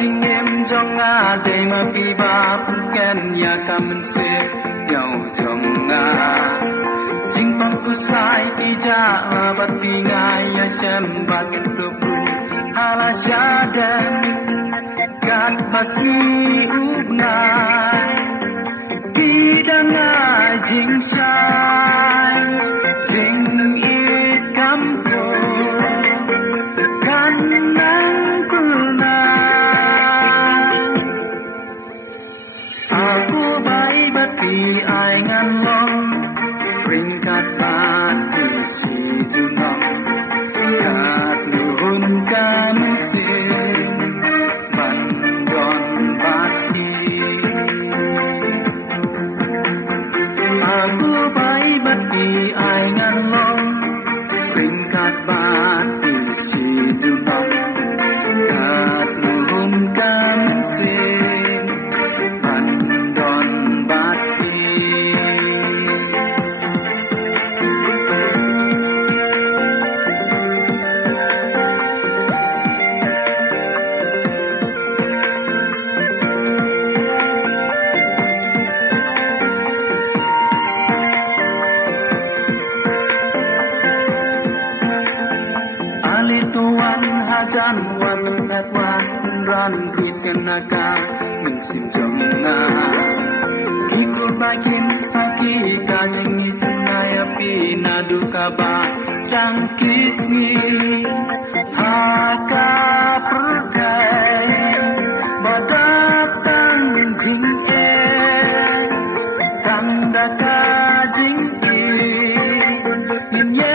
Jing em jong a de ma pi ba ken ya kam se yau jong nga jing pang ku sai ti ja ba ti ngai ya sem ba ken tu pun ala sha dan kat pas ni up nai ti dang a jing sai jing it kam ko kan nang puna aku baik bati ai ngan long peringkat batu si junong kat nuhun kamu sin bandon bati aku baik bati ai ngan long peringkat batu si junong kat nuhun kamu sin bandon bati ali tuan hajan wan let wan ran rit kenaga min sim jomna ikut bakin saki kajing ni sunaya pina duka ba jang kisni haka perkai badatang jing e tanda kajing e min ye